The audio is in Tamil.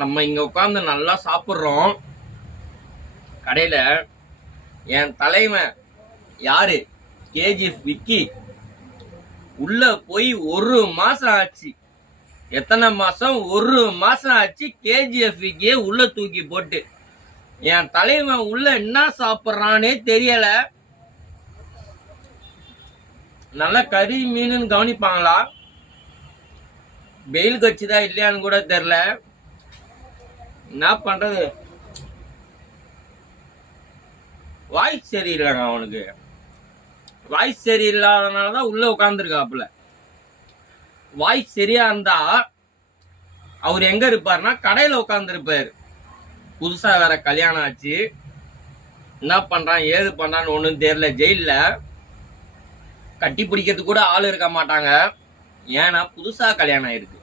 நம்ம இங்க உட்காந்து நல்லா சாப்பிட்றோம் கடையில. என் தலைவன் யாரு, கேஜிஎஃப் விக்கி உள்ள போய் 1 மாசம் ஆச்சு. எத்தனை மாசம்? 1 மாசம் ஆச்சு. கேஜிஎஃப் விக்கியே உள்ள தூக்கி போட்டு என் தலைவன் உள்ள என்ன சாப்பிட்றானே தெரியல. நல்லா கறி மீனுன்னு கவனிப்பாங்களா, வெயில் கட்சிதான் இல்லையான்னு கூட தெரியல. என்ன பண்றது, வாய்ஸ் சரியில்லைங்க அவனுக்கு. வாய்ஸ் சரியில்லாதனாலதான் உள்ள உட்காந்துருக்காப்புல. வாய்ஸ் சரியா இருந்தா அவர் எங்க இருப்பாருன்னா கடையில உட்கார்ந்து இருப்பாரு. புதுசா வேற கல்யாணம் ஆச்சு. என்ன பண்றான் ஏது பண்றான்னு ஒண்ணும் தெரியல. ஜெயில கட்டி பிடிக்கிறதுக்கு கூட ஆள் இருக்க மாட்டாங்க. ஏன்னா புதுசா கல்யாணம் ஆயிருக்கு.